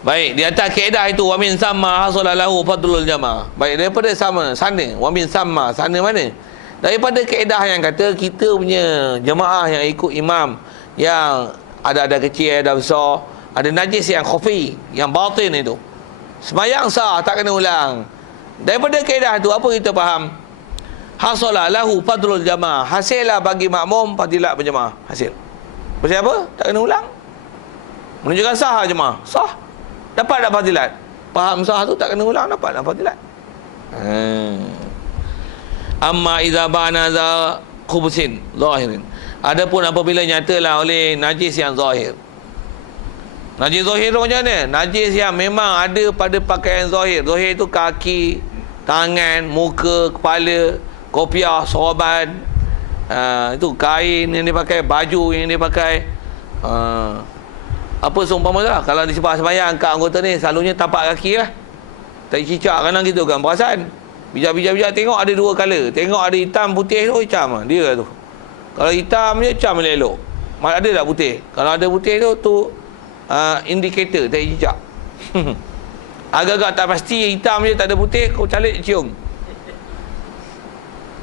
Baik, di atas kaedah itu wa min samma hasala lahu fadlul jamaah. Baik, daripada sama sana, wa min samma sana mana? Daripada kaedah yang kata kita punya jemaah yang ikut imam yang ada kecil, ada besar, ada najis yang khafi, yang batin itu, sembahyang sah, tak kena ulang. Daripada kaedah itu apa kita faham? Hasala lahu fadlul jamaah, hasillah bagi makmum fadilat berjemaah, hasil. Pasal apa? Tak kena ulang. Menunjukkan sah jemaah, sah. Dapat tak fadilat? Faham sah tu tak kena ulang, dapat tak fadilat. Amma idza ba'na za khubsin zahirin. Adapun apabila nyatalah oleh najis yang zahir. Najis zahir tu macam mana? Najis yang memang ada pada pakaian zahir. Zahir tu kaki, tangan, muka, kepala, kopiah, sorban, itu kain yang dia pakai, baju yang dia pakai. Apa seumpama lah, kalau disebab sembahyang kat anggota ni selalunya tapak kaki lah, tak cicak kanan gitu kan, perasan bijak tengok ada dua color, tengok ada hitam putih tu, hitam lah dia tu. Kalau hitam je macam elok, ada tak putih? Kalau ada putih tu indikator tak cicak. Agak-agak tak pasti hitam je tak ada putih, kau calik cium.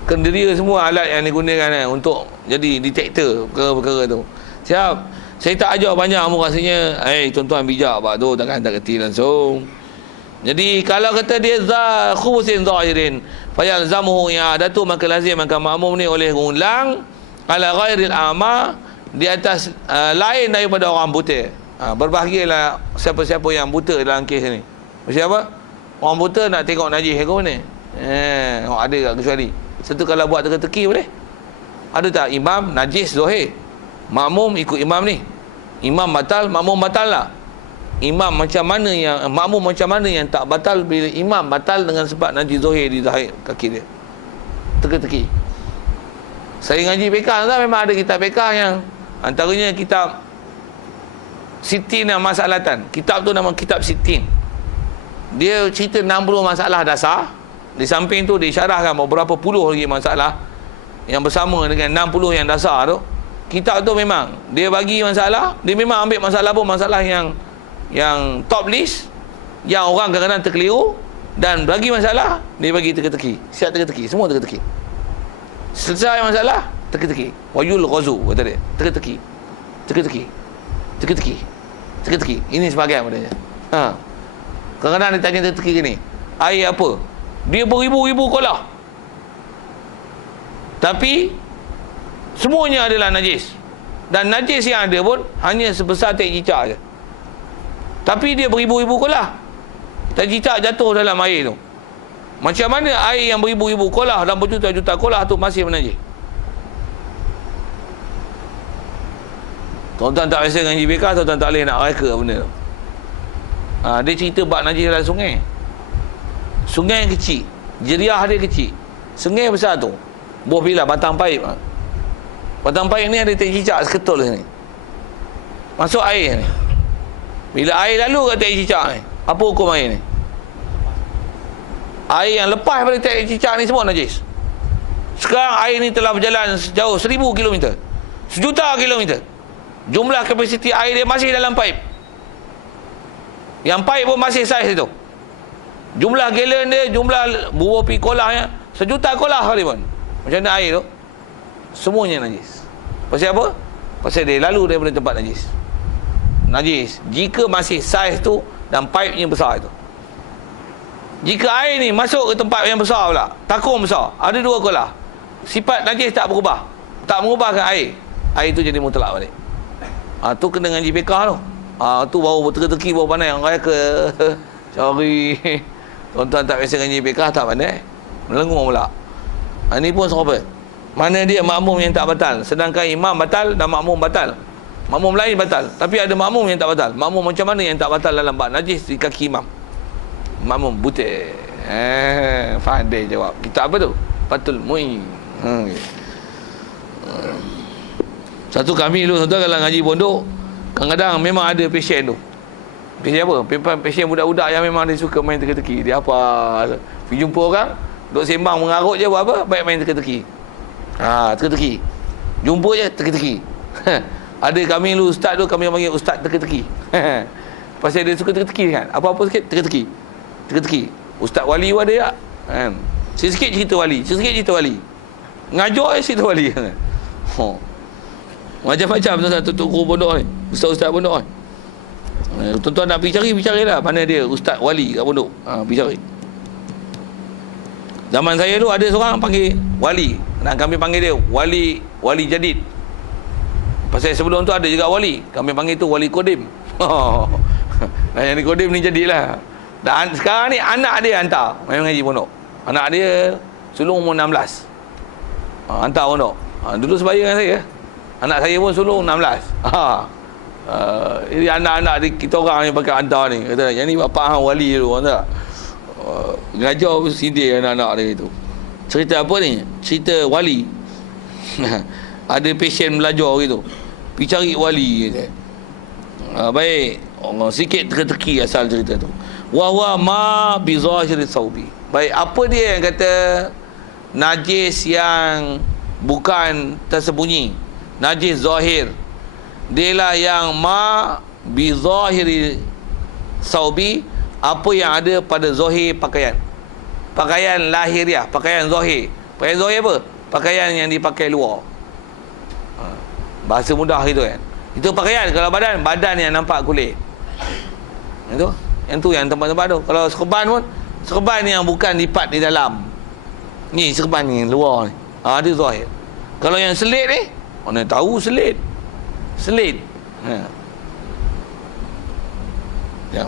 Kenderia semua alat yang digunakan untuk jadi detektor perkara tu. Siap. Saya tak ajar banyak kamu rasanya. Tuan-tuan bijak pak tu, takkan tak kerti langsung. Jadi kalau kata dia khubusin zahirin fayalzamuhu i'adatu, maka lazim maka makmum ni oleh ulang ala ghairil a'ma, di atas lain daripada orang buta. Berbahagialah siapa-siapa yang buta dalam kes ni. Maksud apa? Orang buta nak tengok najis ke mana? Ada tak kecuali? Satu kalau buat teka-teki boleh. Ada tak imam najis zahir, makmum ikut imam ni, imam batal, makmum batal lah. Imam macam mana yang, makmum macam mana yang tak batal bila imam batal dengan sebab najis zahir di zahir kaki dia? Teka-teki. Saya ngaji fiqh lah, memang ada kitab fiqh yang antaranya kitab Sitin dan Masalatan. Kitab tu nama kitab Sitin. Dia cerita 60 masalah dasar. Di samping tu disyarahkan beberapa puluh lagi masalah yang bersama dengan 60 yang dasar tu. Kitab tu memang dia bagi masalah, dia memang ambil masalah pun masalah yang top list, yang orang kadang-kadang terkeliru, dan bagi masalah dia bagi teka-teki, siap teka-teki, semua teka-teki. Selesai masalah, teka-teki. Wayul ghazu kata dia, teka-teki. Ini sebahagian padanya. Kadang-kadang dia tanya teka-teki gini, air apa? Dia beribu-ribu kolah, tapi semuanya adalah najis. Dan najis yang ada pun hanya sebesar tek cicak je. Tapi dia beribu-ribu kolah, tek cicak jatuh dalam air tu. Macam mana air yang beribu-ribu kolah dan berjuta-juta kolah tu masih menajis? Tuan-tuan tak biasa ngaji fiqh, tuan-tuan tak boleh nak reka benda tu. Dia cerita bab najis dalam sungai. Sungai kecil, jeriah dia kecil. Sungai besar tu, buah bila batang paip. Batang paip ni ada tek cicak seketul ni. Masuk air ni. Bila air lalu kat tek cicak ni, apa hukum air ni? Air yang lepas pada tek cicak ni semua najis. Sekarang air ni telah berjalan sejauh 1000 km, 1,000,000 km. Jumlah kapasiti air dia masih dalam paip. Yang paip pun masih saiz itu. Jumlah galen dia, jumlah buah kolahnya 1,000,000 kolah kali pun. Macam mana air tu? Semuanya najis. Pasal apa? Pasal dia lalu daripada tempat najis. Najis jika masih saiz tu dan paipnya besar itu. Jika air ni masuk ke tempat yang besar pula, takung besar, ada 2 kolah, sifat najis tak berubah, tak mengubahkan air, air tu jadi mutlak balik. Tu kena ngaji fiqh tu. Tu baru teka-teki, baru pandai orang kaya ke. Cari tuan-tuan tak biasa ngaji fiqh, tak pandai, melengung pula. Ini pun sahabat. Mana dia makmum yang tak batal, sedangkan imam batal dan makmum batal. Makmum lain batal, tapi ada makmum yang tak batal. Makmum macam mana yang tak batal dalam bab najis di kaki imam? Makmum buta. Pandai jawab. Kitab apa tu? Fathul Muin. Satu kami dulu, tuan-tuan, kalau ngaji pondok, kadang-kadang memang ada pasien tu. Pasien apa? Pasien budak-budak yang memang dia suka main teka-teki. Dia apa? Pergi jumpa orang, duk sembang mengarut je, buat apa? Baik main teka-teki. Teka-teki. Jumpa je teka-teki. Ada kami dulu ustaz tu, kami panggil ustaz teka-teki. Pasal dia suka teka-teki kan. Apa-apa sikit teka-teki. Teka-teki. Ustaz wali pun ada tak? Kan? Sikit cerita wali. Sikit cerita wali. Ngajar cerita wali. Macam-macam tuan-tuan tok guru pondok ni. Ustaz-ustaz pondok ni. Tuan-tuan nak pergi carilah mana dia ustaz wali kat pondok. Pergi cari. Zaman saya tu ada seorang panggil wali. Dan kami panggil dia wali jadid. Pasal sebelum tu ada juga wali. Kami panggil tu wali kodim. Nah, yang ni kodim ni jadilah. Dan sekarang ni anak dia hantar main mengaji pondok. Anak dia sulung umur 16. Hantar pondok. Dulu sebaya dengan saya. Anak saya pun sulung 16. Jadi anak-anak kita orang yang pakai hantar ni kata, yang ni bapak hang wali dulu, tak? Ngajar sindir anak-anak dia itu. Cerita apa ni? Cerita wali. Ada pasien belajar gitu. Pergi cari wali kata. Baik, sikit teka-teki asal cerita tu. Wa huwa ma bi zahiri thawbi. Baik, apa dia yang kata najis yang bukan tersembunyi, najis zahir, dialah yang ma bi zahiri thawbi, apa yang ada pada zahir pakaian. Pakaian lahiriah, pakaian zahir. Pakaian zahir apa? Pakaian yang dipakai luar. Bahasa mudah gitu kan. Itu pakaian. Kalau badan yang nampak kulit. Yang tu yang tempat-tempat tu. Kalau serban pun, serban yang bukan lipat di dalam. Ni serban ni luar ni. Dia zahir. Kalau yang selit ni, mana tahu selit. Selit. Ya.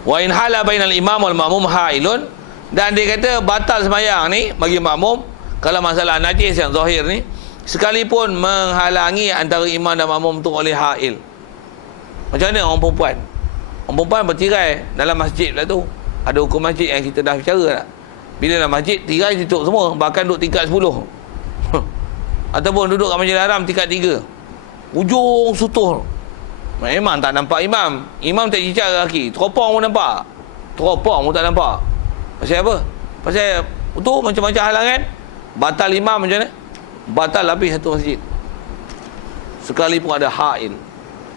Wa in hala bainal imam wal ma'mum hailun, dan dia kata batal sembahyang ni bagi makmum kalau masalah najis yang zahir ni, sekalipun menghalangi antara imam dan makmum tu oleh hail. Macam mana orang perempuan? Orang perempuan bertirai dalam masjid lah tu. Ada hukum masjid yang kita dah bicara tak? Bila dalam masjid, tirai tutup semua. Bahkan duduk tingkat 10. Ataupun duduk kat Masjidil Haram tingkat 3. Ujung sutuh. Memang tak nampak imam. Imam tak cicak kaki. Teropong pun nampak. Teropong pun tak nampak. Pasal apa? Pasal tu macam-macam halangan. Batal imam macam mana? Batal habis satu masjid. Sekali pun ada hail.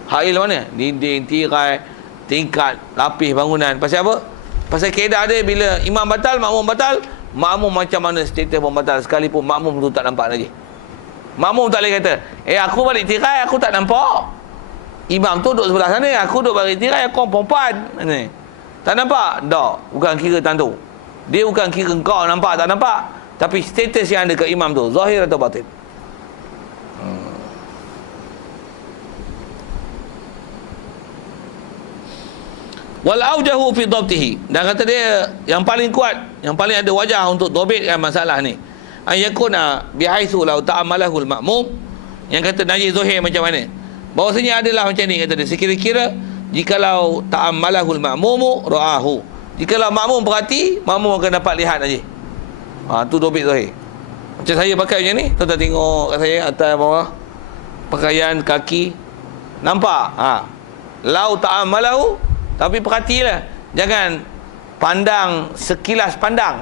Hail mana? Dinding, tirai, tingkat, lapis bangunan. Pasal apa? Pasal kaedah dia bila imam batal, makmum batal. Makmum macam mana status pun batal. Sekalipun makmum tu tak nampak lagi. Makmum tak boleh kata, aku balik tirai, aku tak nampak. Imam tu duduk sebelah sana, aku duduk balik tirai, aku perempuan. Tak nampak? Tak. Bukan kira tentu. Dia bukan kira kau nampak tak nampak. Tapi status yang ada ke imam tu, zahir atau batin. Wal aujahu fi dhabtihi, dan kata dia yang paling kuat, yang paling ada wajah untuk dobitkan masalah ni, ayakuna bihaitsu law ta'amalahul ma'mum, yang kata najis zahir macam mana, bahawasanya adalah macam ni, kata dia, sekira-kira jikalau ta'amalahul ma'mumu ra'ahu, jikalau makmum perhati, makmum akan dapat lihat najis. Tu dobit zahir. Macam saya pakai macam ni, tuan-tuan tengok kat saya atas bawah, pakaian kaki nampak. Lau ta'amalahu, tapi perhatilah, jangan pandang sekilas pandang.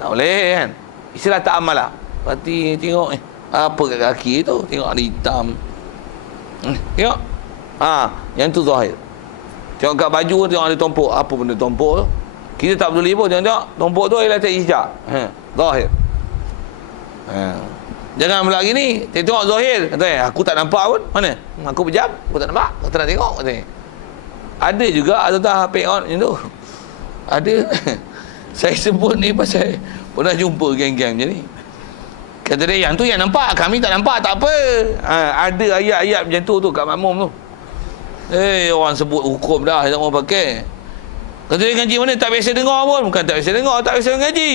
Tak boleh kan. Istilah ta'amalah. Perhati tengok apa kat kaki tu, tengok ada hitam. Tengok. Yang tu zahir. Tengok kat baju, tengok ada tompok. Apa benda tompok tu? Kita tak peduli pun, tengok tompok tu ialah tak hijab. Zahir. Jangan pula gini, tengok zahir. Kata, aku tak nampak pun. Mana? Aku pejam, aku tak nampak. Aku tak nak tengok. Kata, ada juga atau pay-on macam tu. Ada. Saya sebut ni pasal pernah jumpa geng-geng macam ni. Kata dia, yang tu yang nampak, kami tak nampak, tak apa. Ada ayat-ayat macam tu kat makmum tu. Orang sebut hukum dah, tak mau pakai. Kata dia, ngaji mana tak biasa dengar pun. Bukan tak biasa dengar, tak biasa mengaji.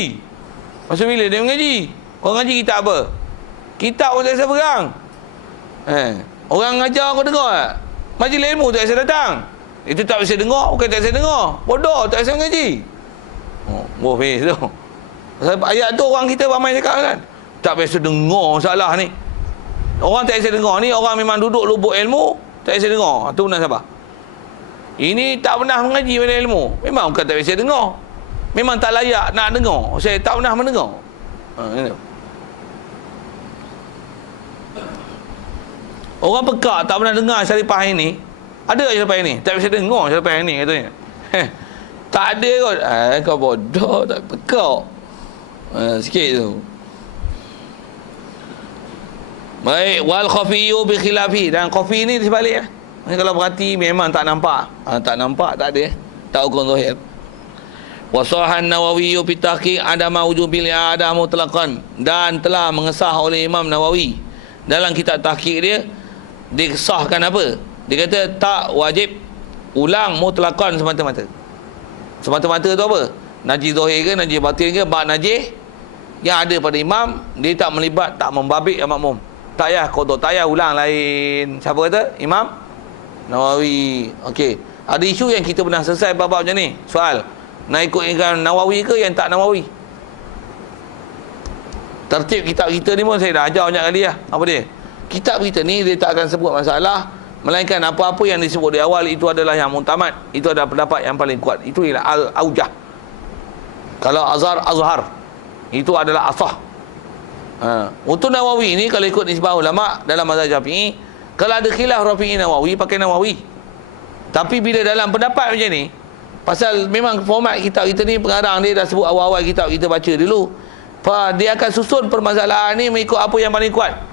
Masa bila dia mengaji? Kau ngaji kitab apa? Kitab pun tak biasa pegang. Orang ngajar kau dengar tak? Majlis ilmu tak biasa datang. Itu tak biasa dengar, bukan tak biasa dengar. Bodoh, tak biasa mengaji. Habis tu. Ayat tu orang kita ramai cakap kan, tak biasa dengar masalah ni. Orang tak biasa dengar ni, orang memang duduk lubuk ilmu, tak biasa dengar. Tu benar sabar. Ini tak pernah mengaji pada ilmu. Memang bukan tak biasa dengar. Memang tak layak nak dengar. Saya tak pernah mendengar. Orang pekak tak pernah dengar syarifah ini. Ada je lepas ni. Tak bisa dengar je lepas ni katanya. Tak ada kot. Kau bodoh tak pekau. Sikit tu. Baik, wal khafiyu bi khilafi, dan khafi ni di sebalik kalau perhati memang tak nampak. Tak nampak tak ada. Tak hukum zahir. Wasahan Nawawi fi tahqiq adama wujubil i'adah mutlaqan, dan telah mengesah oleh Imam Nawawi dalam kitab tahqiq dia, disahkan apa? Dia kata tak wajib ulang mutlaqan semata-mata. Semata-mata tu apa? Najis zahir ke najis batin ke, bab najis yang ada pada imam, dia tak melibat, tak membabit makmum. Tak payah qada, tak payah ulang lain. Siapa kata? Imam Nawawi. Okey. Ada isu yang kita pernah selesai bab-bab macam ni. Soal, nak ikutkan Nawawi ke yang tak Nawawi? Tertib kitab kita ni pun saya dah ajar banyak kali lah. Apa dia? Kitab kita ni dia tak akan sebut masalah, melainkan apa-apa yang disebut di awal itu adalah yang muktamad, itu adalah pendapat yang paling kuat. Itu ialah al-aujah. Kalau azhar, itu adalah asah. Untuk Nawawi ni, kalau ikut nisbah ulama dalam mazhab Syafi'i, kalau ada khilaf Rafi'i Nawawi, pakai Nawawi. Tapi bila dalam pendapat macam ni, pasal memang format kitab kita ni, pengarang dia dah sebut awal-awal kitab kita baca dulu, dia akan susun permasalahan ni mengikut apa yang paling kuat.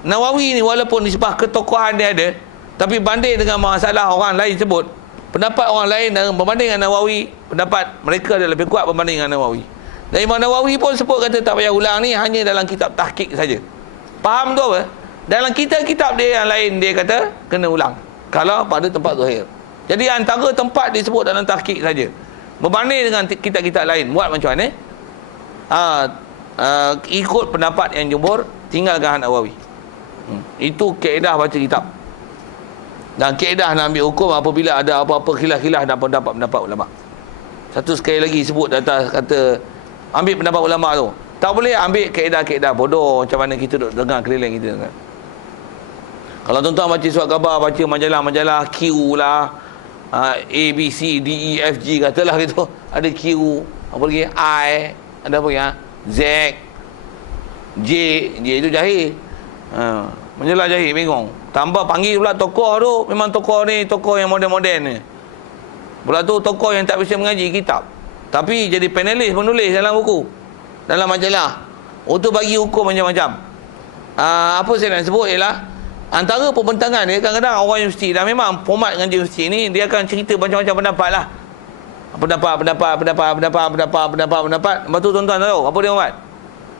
Nawawi ni walaupun nisbah ketokohan dia ada, tapi banding dengan masalah orang lain sebut, pendapat orang lain dan berbanding dengan Nawawi, pendapat mereka adalah lebih kuat berbanding dengan Nawawi. Dan Imam Nawawi pun sebut kata tak payah ulang ni hanya dalam kitab tahqiq saja. Faham tu apa? Dalam kitab-kitab dia yang lain dia kata kena ulang kalau pada tempat zahir. Jadi antara tempat disebut dalam tahqiq saja. Berbanding dengan kitab-kitab lain, buat macam mana? Ikut pendapat yang jumhur, tinggalkan Nawawi. Itu kaedah baca kitab. Dan kaedah nak ambil hukum apabila ada apa-apa khilaf-khilaf dan pendapat-pendapat ulama. Satu sekali lagi sebut atas kata ambil pendapat ulama tu. Tak boleh ambil kaedah-kaedah bodoh macam mana kita duduk dengar keliling kita kan. Kalau tuan-tuan baca surat khabar, baca majalah-majalah Q lah, A, B, C, D, E, F, G katalah gitu. Ada Q, apa lagi? I, ada apa lagi? Z, J itu jahil. Majalah jahil, bingung. Tambah panggil pula tokoh tu, memang tokoh ni tokoh yang moden-moden ni. Pula tu tokoh yang tak bisa mengaji kitab, tapi jadi panelis menulis dalam buku, dalam majalah, untuk bagi hukum macam-macam. Apa saya nak sebut ialah antara pembentangan dia, kadang-kadang orang universiti, dan memang format ngaji universiti ni dia akan cerita macam-macam pendapat lah. Pendapat. Lepas tu tuan-tuan tahu apa dia buat?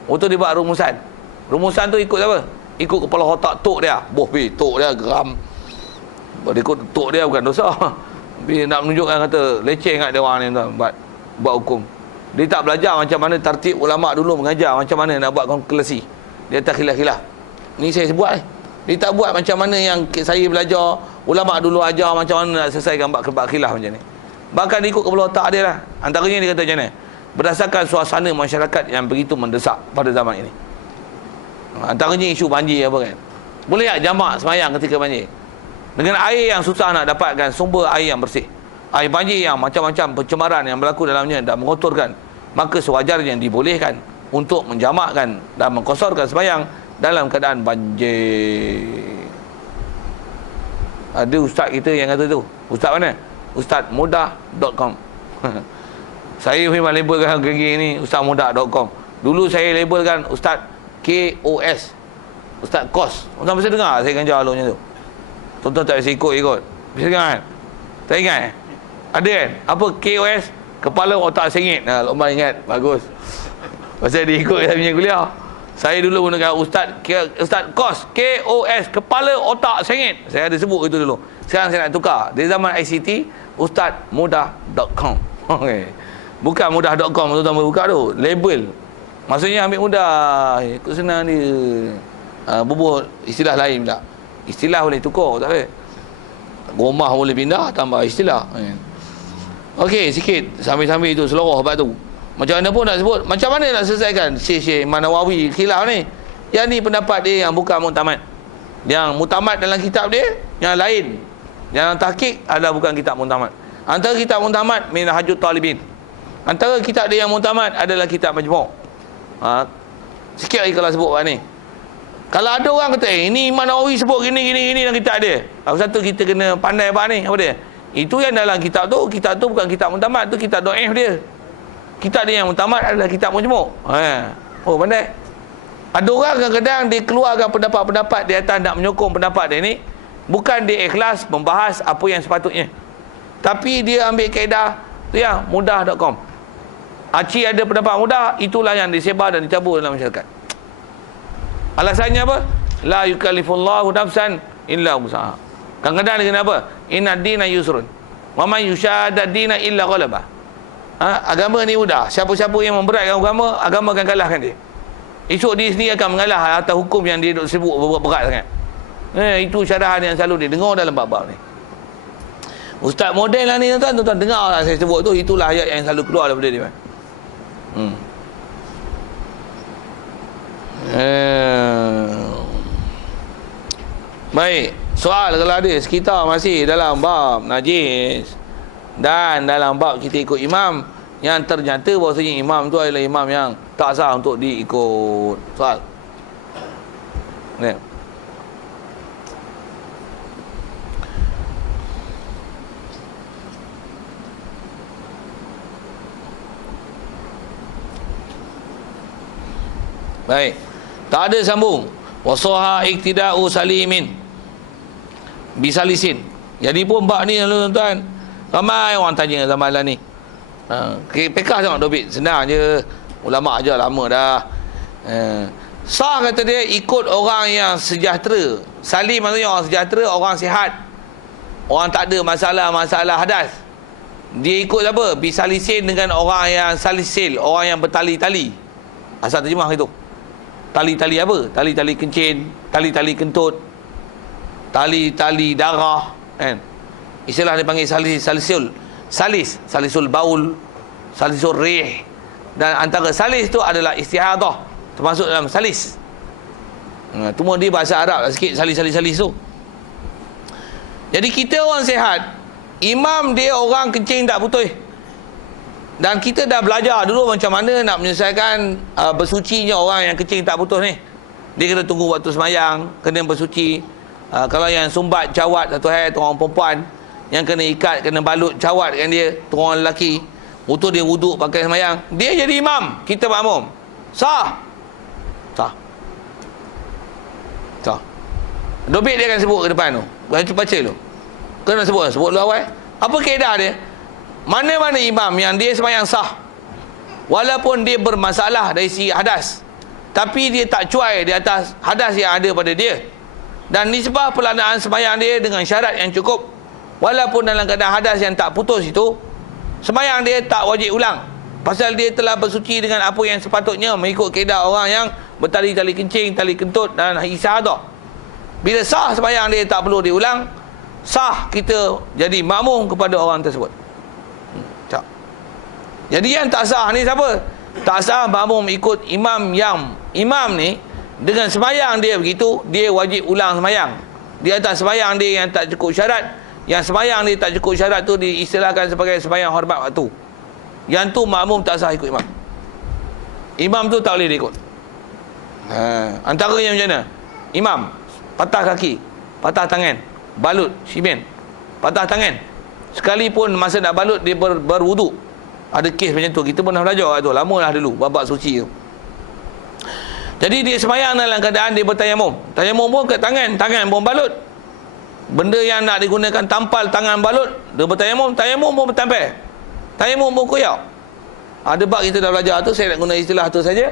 Untuk dia buat rumusan. Rumusan tu ikut apa? Ikut kepala otak tok dia. Tok dia geram. Dia ikut tok dia bukan dosa. Tapi nak menunjukkan kata leceh kat dia orang ni tuan buat hukum. Dia tak belajar macam mana tertib ulama dulu mengajar macam mana nak buat kalkulasi. Dia tak khilaf-khilaf. Ni saya sebut ni. Dia tak buat macam mana yang saya belajar, ulama dulu ajar macam mana nak selesaikan bab khilaf macam ni. Bahkan dia ikut kepala otak dia lah. Antaranya dia kata macam ni, berdasarkan suasana masyarakat yang begitu mendesak pada zaman ini. Antaranya isu banjir apa kan. Boleh tak jamak semayang ketika banjir? Dengan air yang susah nak dapatkan, sumber air yang bersih, air banjir yang macam-macam pencemaran yang berlaku dalamnya dan mengotorkan, maka sewajarnya dibolehkan untuk menjamakkan dan mengkosorkan semayang dalam keadaan banjir. Ada ustaz kita yang kata tu. Ustaz mana? Ustazmudah.com. Saya memang labelkan geng ni ustazmudah.com. Dulu saya labelkan Ustaz KOS, Ustaz KOS. Tuan-tuan bisa dengar saya ganjar alurnya tu. Tuan-tuan tak bisa ikut. Bisa dengar kan? Tak ingat? Ada kan? Apa KOS? Kepala otak sengit. Lomba ingat. Bagus. Pasal dia ikut saya punya kuliah. Saya dulu gunakan Ustaz KOS, KOS, kepala otak sengit. Saya ada sebut itu dulu. Sekarang saya nak tukar. Di zaman ICT, ustazmudah.com. Okay. Bukan mudah.com tuan-tuan buka tu. Label. Maksudnya ambil mudah. Ikut senang dia. Bubuh istilah lain pula. Istilah boleh tukar, tak boleh. Rumah boleh pindah, tambah istilah. Okey, sikit. Sambil-sambil itu seluruh bab tu. Macam mana pun nak sebut, macam mana nak selesaikan Syekh Imam Nawawi khilaf ni? Yang ni pendapat dia yang bukan muktamad. Yang muktamad dalam kitab dia yang lain. Yang tahqiq adalah bukan kitab muktamad. Antara kitab muktamad Minhajut Talibin. Antara kitab dia yang muktamad adalah kitab Majmu'. Sikit lagi kalau sebut bab ni. Kalau ada orang kata, ini Imam Nawawi sebut gini dalam kitab dia. Apa satu kita kena pandai apa ni? Apa dia? Itu yang dalam kitab tu bukan kitab mutamat, tu kitab dhaif dia. Kitab dia yang mutamat adalah kitab majmu'. Oh, pandai. Ada orang kadang-kadang dia keluarkan pendapat-pendapat di atas nak menyokong pendapat dia ni, bukan dia ikhlas membahas apa yang sepatutnya. Tapi dia ambil kaedah tu ya, mudah.com. Acik ada pendapat mudah, itulah yang disebar dan ditabur dalam masyarakat. Alasannya apa? La yukallifullahu nafsan illa wus'aha. Kadang-kadang dia kena apa? Inna dina yusrun. Wa man yushadda dina illa ghalabah. Agama ni mudah. Siapa-siapa yang memberatkan agama akan kalahkan dia. Esok dia sendiri akan mengalah atas hukum yang dia duk sibuk berat sangat. Itu syarahan yang selalu dia dengar dalam bab-bab ni. Ustaz model lah ni tuan-tuan dengar lah saya sebut tu. Itulah ayat yang selalu keluar daripada dia. Baik, soal kalau ada sekitar masih dalam bab najis dan dalam bab kita ikut imam yang ternyata bahawasanya imam tu adalah imam yang tak sah untuk diikut. Soal ni. Baik, tak ada sambung. Wasoha iktida'u salimin bisalisin. Jadi pun bab ni tuan-tuan, ramai orang tanya zaman lah ni. Pekah tengok Dobit, senang je. Ulama' aja lama dah. Sah kata dia ikut orang yang sejahtera. Salim maksudnya orang sejahtera, orang sihat, orang tak ada masalah hadas. Dia ikut apa? Bisalisin dengan orang yang salisil, orang yang bertali-tali. Asal terjemah itu. Tali-tali apa? Tali-tali kencing, tali-tali kentut, tali-tali darah, kan? Istilah dia panggil salisul baul, salisul rih. Dan antara salis tu adalah istihadah, termasuk dalam salis. Cuma dia bahasa Arab lah sikit, salis tu. Jadi kita orang sihat, imam dia orang kencing tak putus. Dan kita dah belajar dulu macam mana nak menyelesaikan bersucinya orang yang kencing tak putus ni. Dia kena tunggu waktu semayang, kena bersuci. Kalau yang sumbat jawat satu hari tu orang perempuan, yang kena ikat, kena balut jawat dengan dia tu orang lelaki, untuk dia wuduk pakai semayang, dia jadi imam, kita makmum. Sah. Dobit dia akan sebut ke depan tu, baca tu. Kena sebut dulu awal. Apa kaedah dia? Mana-mana imam yang dia sembahyang sah, walaupun dia bermasalah dari segi hadas, tapi dia tak cuai di atas hadas yang ada pada dia, dan nisbah pelaksanaan sembahyang dia dengan syarat yang cukup, walaupun dalam keadaan hadas yang tak putus itu, sembahyang dia tak wajib ulang, pasal dia telah bersuci dengan apa yang sepatutnya mengikut kaedah orang yang bertali-tali kencing, tali kentut dan istihadah. Bila sah sembahyang dia tak perlu diulang, sah kita jadi makmum kepada orang tersebut. Jadi yang tak sah ni siapa? Tak sah makmum ikut imam yang imam ni dengan sembahyang dia begitu, dia wajib ulang sembahyang. Di atas sembahyang dia yang tak cukup syarat, yang sembahyang dia tak cukup syarat tu diistilahkan sebagai sembahyang hormat waktu. Yang tu makmum tak sah ikut imam. Imam tu tak boleh dia ikut. Antaranya macam mana? Imam patah kaki, patah tangan, balut simen, patah tangan. Sekalipun masa nak balut dia berwuduk. Ada kes macam tu, kita pernah belajar tu, lama lah dulu babak suci tu. Jadi dia sembahyang dalam keadaan dia bertayamum. Tayamum pun kat tangan pun balut. Benda yang nak digunakan tampal tangan balut, dia bertayamum, tayamum pun bertampal, tayamum pun koyak. Ada bab kita dah belajar tu, saya nak guna istilah tu saja.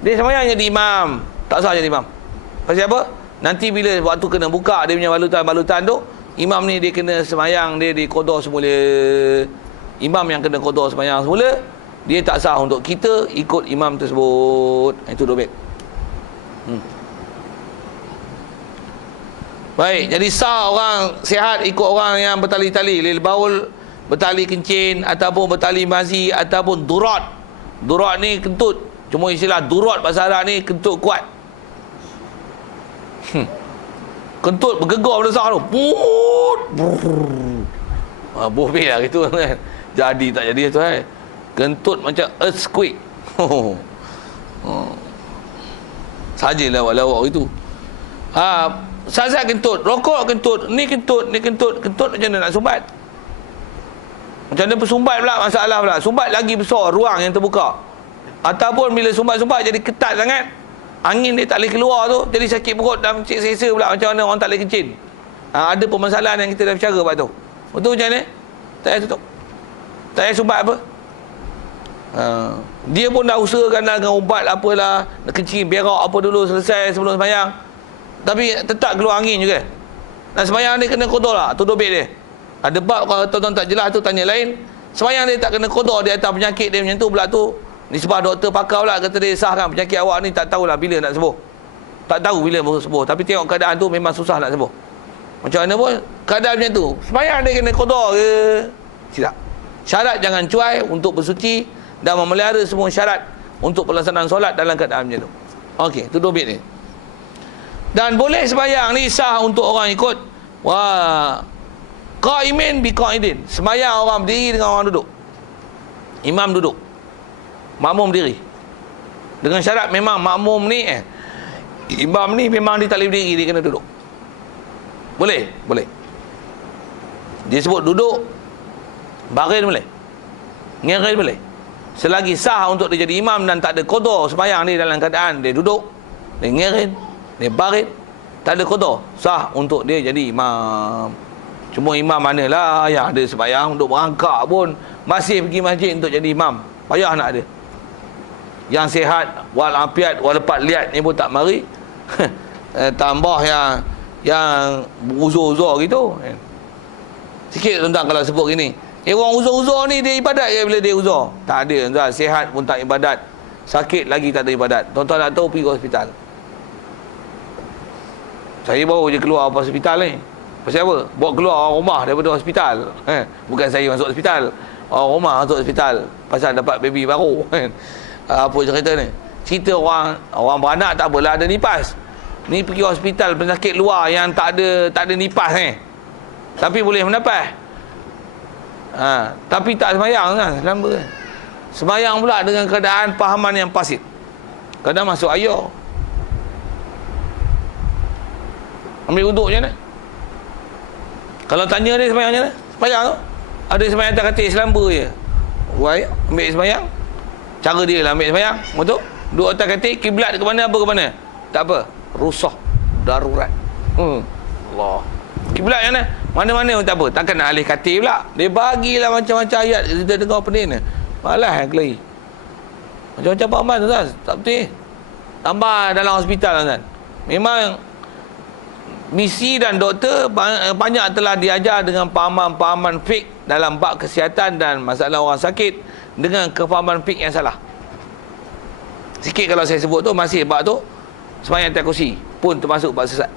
Dia sembahyang jadi imam, tak sah jadi imam. Pasal apa? Nanti bila waktu kena buka dia punya balutan tu, imam ni dia kena sembahyang dia diqada semula. Imam yang kena qada sembahyang semula, dia tak sah untuk kita ikut imam tersebut. Itu dobek. Baik, jadi sah orang sihat ikut orang yang bertali-tali, lil baul, bertali kencing ataupun bertali mazi ataupun durat. Durat ni kentut. Cuma istilah durat bahasa Arab ni kentut kuat. Kentut bergegar pada sah tu. Boleh lah gitu kan. Jadi tak jadi tu kan. Kentut macam earthquake. Sajalah lawak itu. Sazat kentut, rokok kentut, ni kentut, kentut macam mana nak sumbat? Macam mana bersumbat pula masalah pula. Sumbat lagi besar ruang yang terbuka. Ataupun bila sumbat-sumbat jadi ketat sangat, angin dia tak boleh keluar tu, jadi sakit perut dan cik selesa pula, macam mana orang tak boleh kencing. Ada permasalahan yang kita dah bicara buat tu. Betul macam mana? Tak payah tutup. Tak payah sumbat apa. Dia pun dah usahakan dengan ubat apalah, nak kencing, berak apa dulu selesai sebelum sembahyang. Tapi tetap keluar angin juga. Dan sembahyang dia kena kotor lah, tutup beg dia. Ada bab kalau tuan-tuan tak jelas tu tanya lain. Sembahyang dia tak kena kotor, dia atas penyakit dia macam tu pula tu. Nisbah doktor pakar pula kata dia sahkan penyakit awak ni tak tahulah bila nak sembuh. Tak tahu bila sembuh, tapi tengok keadaan tu memang susah nak sembuh. Macam mana pun keadaan macam tu, sembahyang dia kena kotor ke? Tidak. Syarat jangan cuai untuk bersuci dan memelihara semua syarat untuk pelaksanaan solat dalam keadaan macam tu. Okey, tu dua bit ni. Dan boleh sembahyang ni sah untuk orang ikut qaimin bi qaidin. Sembahyang orang berdiri dengan orang duduk. Imam duduk, makmum berdiri. Dengan syarat memang makmum ni imam ni memang dia tak boleh berdiri, dia kena duduk. Boleh? Boleh. Dia sebut duduk, baring boleh, ngerin boleh. Selagi sah untuk dia jadi imam dan tak ada qada sembahyang dia dalam keadaan dia duduk, dia ngerin, dia baring, tak ada qada, sah untuk dia jadi imam. Cuma imam manalah yang ada sembahyang untuk berangkat pun masih pergi masjid untuk jadi imam, payah nak ada. Yang sihat wal afiat wal lepat liat ni pun tak mari. Tambah yang uzur-uzur gitu. Sikit tuan-tuan kalau sebut gini, orang uzur-uzur ni dia ibadat ke bila dia uzur? Tak ada tuan-tuan, sihat pun tak ibadat, sakit lagi tak ada ibadat. Tuan-tuan nak tahu, pergi ke hospital. Saya baru je keluar apa hospital ni. Pasal apa? Bawa keluar orang rumah daripada hospital. Bukan saya masuk hospital, orang rumah masuk hospital pasal dapat baby baru. Apa cerita ni? Cerita orang beranak tak apalah, ada nipas. Ni pergi hospital penyakit luar yang tak ada nipas ni, tapi boleh mendapat. Tapi tak sembahyang kan, lamba. Sembahyang pula dengan keadaan pahaman yang pasit. Kadang masuk ayah, ambil wuduk macam mana? Kalau tanya dia sembahyang macam mana? Sembahyang tu ada sembahyang tak kata selamba je. Wai ambil sembahyang, cara dia lah ambil sembahyang. Betul? Duduk atas katil, kiblat ke mana, apa ke mana? Tak apa, rusah darurat. Allah. Kiblat macam mana? Mana-mana pun tak apa. Takkan nak alih katil pula. Dia bagilah macam-macam ayat. Kita dengar apa ni. Malah yang kelahi. Macam-macam pahaman tu kan. Tak betul. Tambah dalam hospital kan. Memang misi dan doktor banyak telah diajar dengan pahaman-pahaman fik dalam bab kesihatan dan masalah orang sakit dengan kefahaman fik yang salah. Sikit kalau saya sebut tu masih bab tu sembahyang atas kursi pun termasuk bab sesat,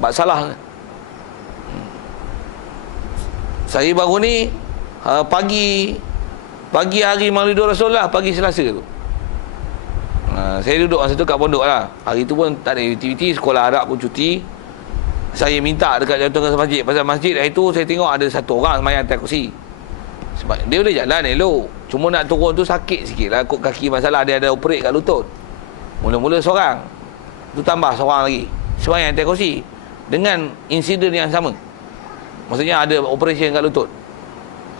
bab salah. Saya baru ni pagi hari Maulid Rasulullah, pagi Selasa tu, saya duduk masa tu kat pondok lah. Hari tu pun tak ada aktiviti, sekolah Arab pun cuti. Saya minta dekat jantung masjid. Pasal masjid hari tu saya tengok ada satu orang sembahyang atas kursi. Sebab dia boleh jalan elok, cuma nak turun tu sakit sikit lah, kot kaki masalah, dia ada operate kat lutut. Mula-mula seorang tu, tambah seorang lagi sembahyang atas kursi dengan insiden yang sama. Maksudnya ada operation kat lutut.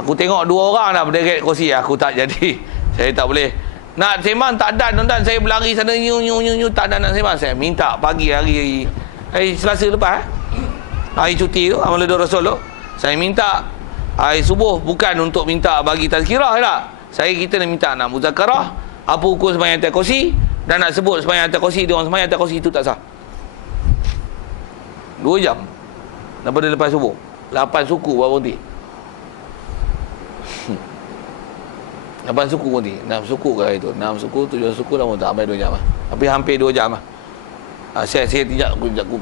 Aku tengok dua orang dah berderet kursi, aku tak jadi. Saya tak boleh nak sembang, tak dan tuan-tuan. Saya berlari sana nyu tak dan nak sembang. Saya minta pagi hari Selasa lepas, hari cuti tu, Maulid Rasul tu, saya minta hari subuh, bukan untuk minta bagi tazkirah tak. Kita nak minta nak muzakarah apa hukum sembahyang atas kursi, dan nak sebut sembahyang atas kursi, dia orang sembahyang atas kursi itu tak sah. 2 jam daripada lepas subuh. 8 suku baru berhenti. 8 suku berhenti. 6 suku ke itu? 6 suku, 7 suku dah tak sampai 2 jam lah. Tapi hampir 2 jam lah. Saya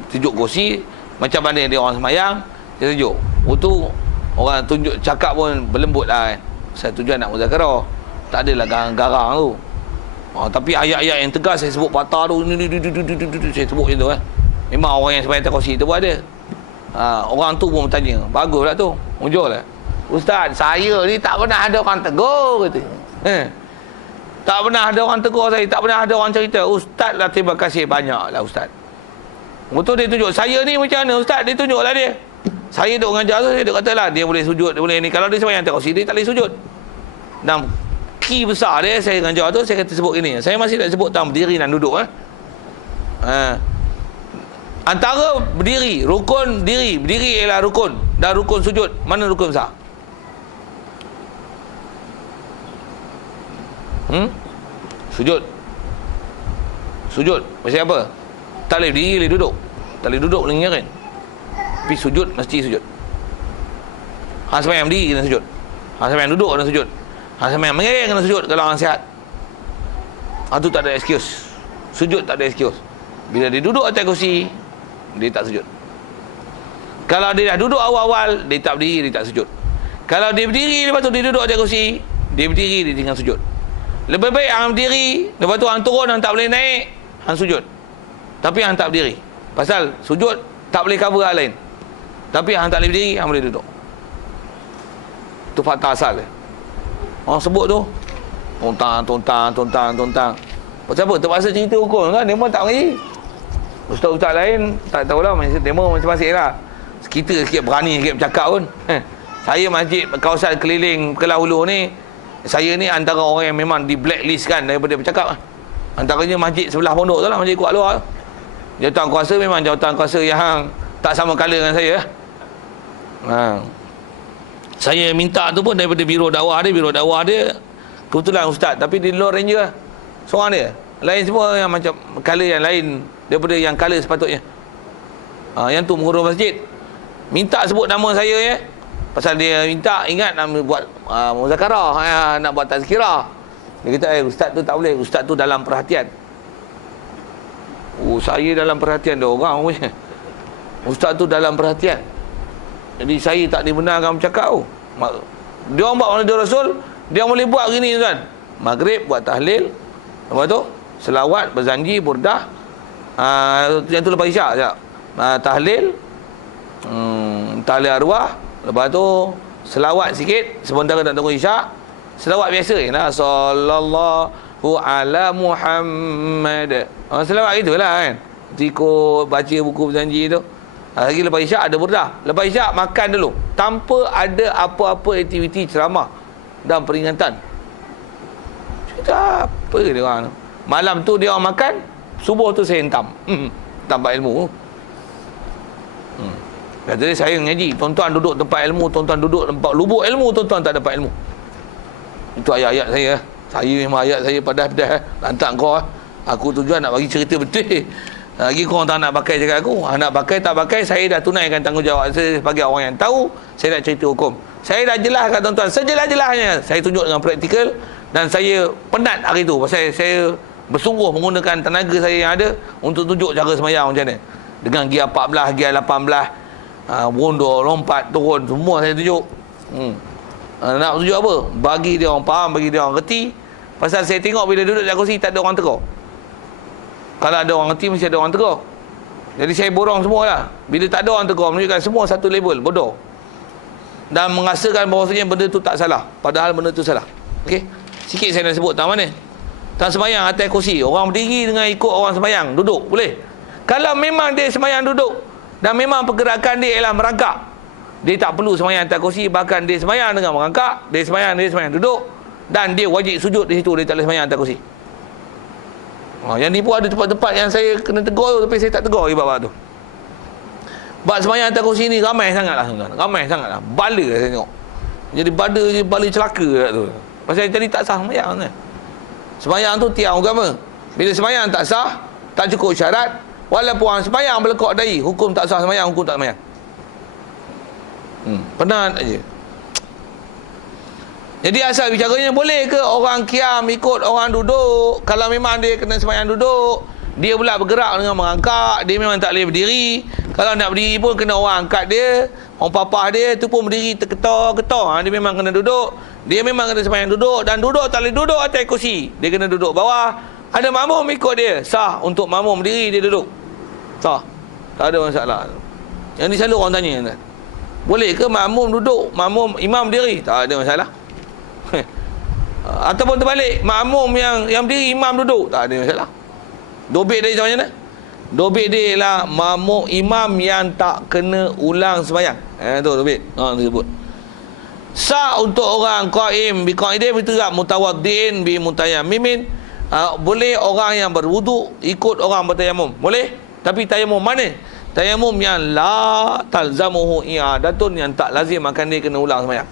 tunjuk kursi, macam mana dia orang sembahyang, saya tunjuk. Waktu orang tunjuk cakap pun berlembut lah kan. Saya tujuan nak muzakarah, tak adalah garang-garang tu. Tapi ayat-ayat yang tegas saya sebut patah tu, saya sebut macam tu kan. Memang orang yang sembahyang atas kursi tu pun ada. Orang tu pun bertanya, baguslah tu, muncul lah, Ustaz, saya ni tak pernah ada orang tegur, kata. Tak pernah ada orang tegur saya, tak pernah ada orang cerita. Ustaz lah, terima kasih banyak lah Ustaz. Betul dia tunjuk. Saya ni macam mana ustaz? Dia tunjuklah dia. Saya duk mengajar tu, dia duk katalah dia boleh sujud, dia boleh ni. Kalau dia sembahyang atas kursi, dia tak boleh sujud. Dan key besar dia saya mengajar tu, saya kata sebut gini. Saya masih tak sebut tentang berdiri dan duduk. Antara berdiri, rukun diri, berdiri ialah rukun, dan rukun sujud. Mana rukun besar? Sujud. Sujud macam apa? Tak boleh berdiri, boleh duduk. Tak boleh duduk, boleh ngerin. Tapi sujud, mesti sujud. Hang sembahyang berdiri, kena sujud. Hang sembahyang duduk, kena sujud. Hang sembahyang mengerin, kena sujud kalau orang sihat. Itu tak ada excuse. Sujud tak ada excuse. Bila dia duduk atas kursi, dia tak sujud. Kalau dia dah duduk awal-awal, dia tak berdiri, dia tak sujud. Kalau dia berdiri, lepas tu dia duduk atas kursi, dia berdiri, dia tinggal sujud. Lebih baik hang berdiri, lepas tu hang turun, hang tak boleh naik, hang sujud. Tapi hang tak berdiri. Pasal sujud tak boleh cover hal lain. Tapi hang tak boleh berdiri, hang boleh duduk. Itu fakta asal dia. Orang sebut tu tontang. Pasal apa? Terpaksa cerita hukum kan, dia pun tak mengaji. Ustaz-ustaz lain tak tahulah, demo masing-masing lah. Kita sikit berani sikit bercakap pun. Saya masjid kawasan keliling Kelah Hulu ni, saya ni antara orang yang memang di blacklist kan daripada bercakap. Antaranya masjid sebelah pondok tu lah, masjid Kuala Luar. Jawatan kuasa memang jawatan kuasa yang tak sama kala dengan saya. Saya minta tu pun daripada biro dakwah dia kebetulan ustaz, tapi di luar ranger lah. Seorang dia. Lain semua yang macam kala yang lain daripada yang kala sepatutnya. Yang tu mengurus masjid. Minta sebut nama saya ya. Pasal dia minta ingat nak buat muzakarah, nak buat tazkirah. Dia kata, ustaz tu tak boleh, ustaz tu dalam perhatian. Saya dalam perhatian dia orang punya. Ustaz tu dalam perhatian. Jadi saya tak dibenarkan bercakap tu. Dia orang buat Maulid Rasul, dia boleh buat gini tuan. Maghrib buat tahlil, lepas tu selawat, berzanji, burdah. Yang tu lepas isyak sekejap. Tahlil, tahlil arwah, lepas tu selawat sikit sementara nak tunggu isyak. Selawat biasa lah, sallallahu ala Muhammad. Selawat gitulah kan. Ikut baca buku berjanji tu. Lagi lepas isyak ada burdah. Lepas isyak makan dulu tanpa ada apa-apa aktiviti ceramah dan peringatan. Cerita apa dia orang tu. Malam tu dia orang makan, subuh tu saya hentam. Tambah ilmu. Kata dia, saya ngaji, tuan-tuan duduk tempat ilmu, tuan-tuan duduk tempat lubuk ilmu, tuan-tuan tak dapat ilmu. Itu ayat-ayat saya. Saya memang ayat saya padah-padah. Lantak kau. Aku tujuan nak bagi cerita betul. Lagi korang tak nak pakai cakap aku. Nak pakai tak pakai, saya dah tunaikan tanggungjawab saya sebagai orang yang tahu. Saya nak cerita hukum. Saya dah jelaskan tuan-tuan, sejelas-jelasnya. Saya tunjuk dengan praktikal. Dan saya penat hari tu. Pasal saya bersungguh menggunakan tenaga saya yang ada untuk tunjuk cara semayang macam ni. Dengan gia 14, gia 18, bondur, lompat, turun, semua saya tunjuk. Nak tunjuk apa? Bagi dia orang faham, bagi dia orang reti. Pasal saya tengok bila duduk di kursi tak ada orang tegur. Kalau ada orang reti mesti ada orang tegur. Jadi saya borong semualah. Bila tak ada orang tegur, menunjukkan semua satu label, bodoh. Dan merasakan bahawasanya benda tu tak salah, padahal benda tu salah. Okey. Sikit saya nak sebut tentang mana. Tentang sembahyang atas kursi. Orang berdiri dengan ikut orang sembahyang, duduk boleh. Kalau memang dia sembahyang duduk dan memang pergerakan dia ialah merangkak, dia tak perlu sembahyang atas kursi. Bahkan dia sembahyang dengan merangkak, dia sembahyang duduk, dan dia wajib sujud di situ. Dia tak boleh sembahyang atas kursi. Yang ni pun ada tempat-tempat yang saya kena tegur tu, tapi saya tak tegur bab tu. Bab sembahyang atas kursi ni ramai sangatlah tuan-tuan. Ramai sangatlah. Bala saya tengok. Jadi bala celaka tu. Pasal jadi tak sah sembahyang kan. Sembahyang tu tiang agama. Bila sembahyang tak sah, tak cukup syarat, walaupun orang sembahyang berlekok dahi, hukum tak sah sembahyang, hukum tak sembahyang. Penat aja. Jadi asal bicaranya, boleh ke orang kiam ikut orang duduk? Kalau memang dia kena sembahyang duduk, dia pula bergerak dengan merangkak, dia memang tak boleh berdiri. Kalau nak berdiri pun kena orang angkat dia, orang papah dia tu pun berdiri terketar-ketar. Dia memang kena duduk. Dia memang kena sembahyang duduk, dan duduk tak boleh duduk atas kursi. Dia kena duduk bawah. Ada makmum ikut dia, sah untuk makmum berdiri, dia duduk. Sah. Tak ada masalah. Yang ni selalu orang tanya kan. Boleh ke makmum duduk, makmum imam berdiri? Tak ada masalah. Ataupun terbalik, makmum yang berdiri, imam duduk, tak ada masalah. Dobek dia macam mana? Dobit dia ialah makmum imam yang tak kena ulang sembahyang. Tu dobit. Disebut. Sah untuk orang qaim bi qaidin bergerak, mutawaddiin bi mutayammimin. Boleh orang yang berwuduk ikut orang bertayamum. Boleh. Tapi tayamum mana? Tayamum yang la talzamuhu i'adatun, yang tak lazim akan dia kena ulang sembahyang.